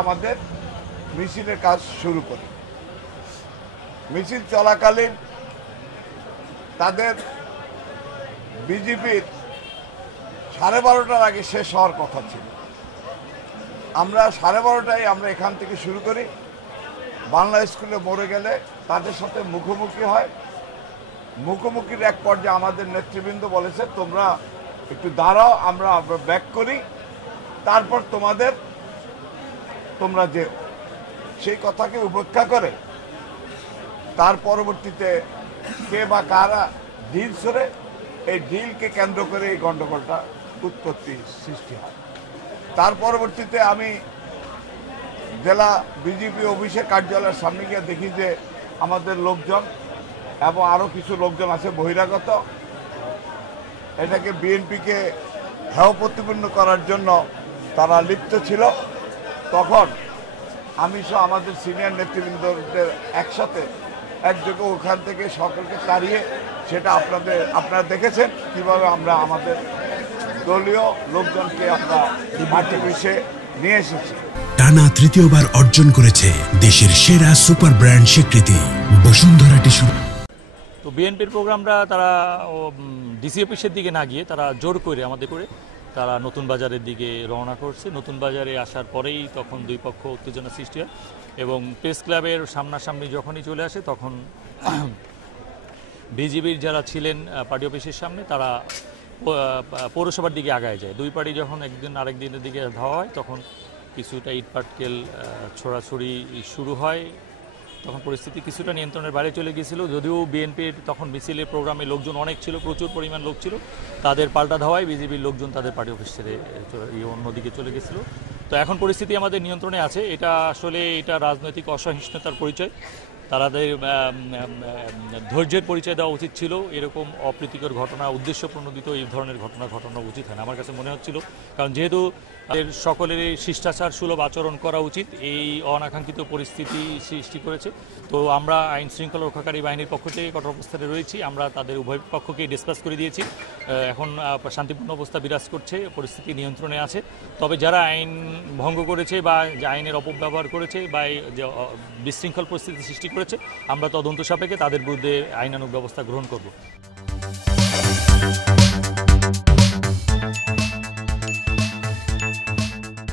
আমাদের মিছিলের কাজ শুরু করে মিছিল চলাকালীন তাদের বিজেপির 12:30টার আগে শেষ হওয়ার কথা ছিল। আমরা 12:30টায় আমরা এখান থেকে শুরু করি, বাংলা স্কুলে মোড়ে গেলে তাদের সাথে মুখোমুখি হয়। মুখোমুখির এক পর্যায়ে আমাদের নেতৃবৃন্দ বলেছে, তোমরা একটু দাঁড়াও, আমরা ব্যাক করি, তারপর তোমরা যেও। সেই কথাকে উপেক্ষা করে তার পরবর্তীতে কে বা কারা ঢিল ছড়ে, এই ঢিলকে কেন্দ্র করে এই গণ্ডগোলটা উৎপত্তি সৃষ্টি হয়। তার পরবর্তীতে আমি জেলা বিজেপি অফিসের কার্যালয়ের সামনে গিয়ে দেখি যে আমাদের লোকজন এবং আরও কিছু লোকজন আছে বহিরাগত, এটাকে বিএনপিকে হেয় প্রতিপন্ন করার জন্য তারা লিপ্ত ছিল। তখন আমি সহ আমাদের সিনিয়র নেতৃবৃন্দদের একসাথে একযোগে ওখান থেকে সকলকে তাড়িয়ে, সেটা আপনারা দেখেছেন কিভাবে আমরা আমাদের দলীয় লোকজনকে আমরা মাঠে মিশে নিয়ে এসেছি। টানা তৃতীয়বার অর্জন করেছে দেশের সেরা সুপার ব্র্যান্ড স্বীকৃতি বসুন্ধরা টিস্যু। তো বিএনপির প্রোগ্রামরা তারা ডিসি অফিসের দিকে না গিয়ে তারা জোর করে আমাদের করে তারা নতুন বাজারের দিকে রওনা করছে। নতুন বাজারে আসার পরেই তখন দুই পক্ষ উত্তেজনা সৃষ্টি হয় এবং প্রেস ক্লাবের সামনাসামনি যখনই চলে আসে তখন বিজেপির যারা ছিলেন পার্টি অফিসের সামনে তারা পৌরসভার দিকে আগায় যায়। দুই পার্টি যখন একদিন আরেকদিনের দিকে ধাওয়া হয় তখন কিছুটা ইটপাটকেল ছোড়াছড়ি শুরু হয়। তখন পরিস্থিতি কিছুটা নিয়ন্ত্রণের বাইরে চলে গিয়েছিল, যদিও বিএনপির তখন মিছিলের প্রোগ্রামে লোকজন অনেক ছিল, প্রচুর পরিমাণ লোক ছিল। তাদের পাল্টা ধাওয়ায় বিজেপির লোকজন তাদের পার্টি অফিস ছেড়ে অন্যদিকে চলে গেছিল। তো এখন পরিস্থিতি আমাদের নিয়ন্ত্রণে আছে। এটা আসলে রাজনৈতিক অসহিষ্ণুতার পরিচয়, তাদের ধৈর্যের পরিচয় দেওয়া উচিত ছিল। এরকম অপ্রীতিকর ঘটনা, উদ্দেশ্য প্রণোদিত এই ধরনের ঘটনা ঘটানো উচিত হয় না আমার কাছে মনে হচ্ছিল। কারণ যেহেতু তাদের সকলেরই শিষ্টাচার সুলভ আচরণ করা উচিত, এই অনাকাঙ্ক্ষিত পরিস্থিতি সৃষ্টি করেছে। তো আমরা আইন শৃঙ্খলা রক্ষাকারী বাহিনীর পক্ষ থেকে কঠোর অবস্থানে রয়েছি। আমরা তাদের উভয় পক্ষকেই ডিসপাস করে দিয়েছি। এখন শান্তিপূর্ণ অবস্থা বিরাজ করছে, পরিস্থিতি নিয়ন্ত্রণে আছে। তবে যারা আইন ভঙ্গ করেছে বা আইনের অপব্যবহার করেছে বা বিশৃঙ্খল পরিস্থিতি সৃষ্টি করেছে, আমরা তদন্ত সাপেক্ষে তাদের বিরুদ্ধে আইনানুগ ব্যবস্থা গ্রহণ করব।